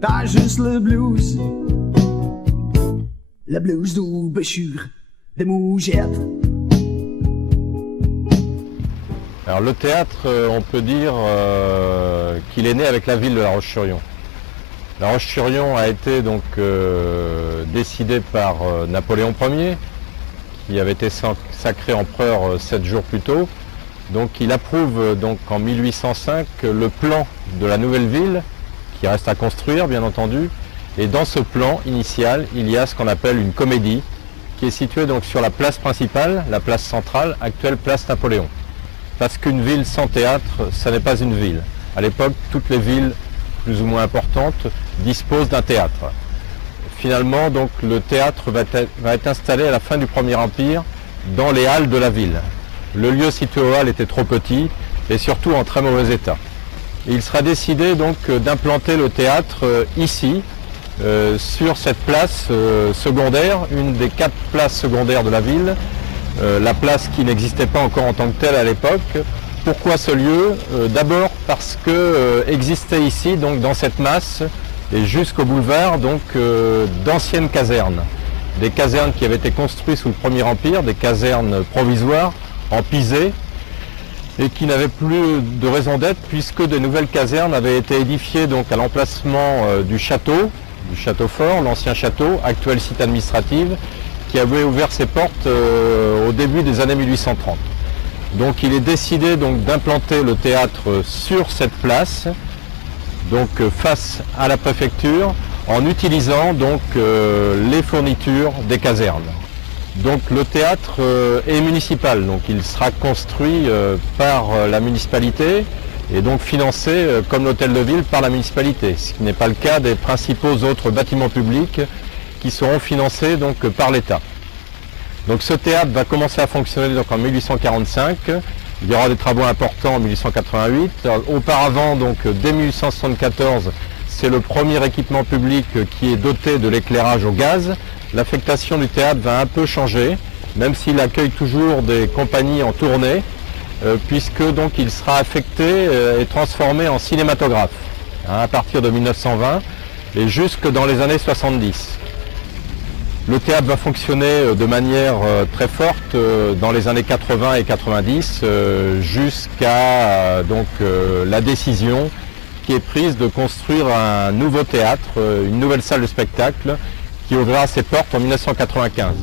t'as juste le blues d'ouverture de Mougette. Alors le théâtre, on peut dire qu'il est né avec la ville de La Roche-sur-Yon. La Roche-sur-Yon a été donc décidée par Napoléon Ier, qui avait été sacré empereur 7 jours plus tôt. Donc il approuve donc en 1805 le plan de la nouvelle ville, qui reste à construire bien entendu. Et dans ce plan initial, il y a ce qu'on appelle une comédie, qui est située donc sur la place principale, la place centrale, actuelle place Napoléon. Parce qu'une ville sans théâtre, ça n'est pas une ville. À l'époque, toutes les villes plus ou moins importantes disposent d'un théâtre. Finalement, donc, le théâtre va être installé à la fin du Premier Empire dans les halles de la ville. Le lieu situé aux halles était trop petit et surtout en très mauvais état. Et il sera décidé donc d'implanter le théâtre ici, sur cette place secondaire, une des 4 places secondaires de la ville. La place qui n'existait pas encore en tant que telle à l'époque. Pourquoi ce lieu? D'abord parce que existait ici, donc dans cette masse et jusqu'au boulevard, donc d'anciennes casernes. Des casernes qui avaient été construites sous le Premier Empire, des casernes provisoires en pisé et qui n'avaient plus de raison d'être puisque de nouvelles casernes avaient été édifiées donc à l'emplacement du château fort, l'ancien château, actuelle site administrative, qui avait ouvert ses portes au début des années 1830. Donc il est décidé donc d'implanter le théâtre sur cette place, donc face à la préfecture, en utilisant donc les fournitures des casernes. Donc le théâtre est municipal, donc il sera construit par la municipalité et donc financé comme l'hôtel de ville par la municipalité, ce qui n'est pas le cas des principaux autres bâtiments publics qui seront financés donc par l'État. Donc ce théâtre va commencer à fonctionner donc en 1845. Il y aura des travaux importants en 1888. Auparavant, donc dès 1874, c'est le premier équipement public qui est doté de l'éclairage au gaz. L'affectation du théâtre va un peu changer, même s'il accueille toujours des compagnies en tournée, puisque donc il sera affecté et transformé en cinématographe à partir de 1920 et jusque dans les années 70. Le théâtre va fonctionner de manière très forte dans les années 80 et 90 jusqu'à la décision qui est prise de construire un nouveau théâtre, une nouvelle salle de spectacle qui ouvrira ses portes en 1995.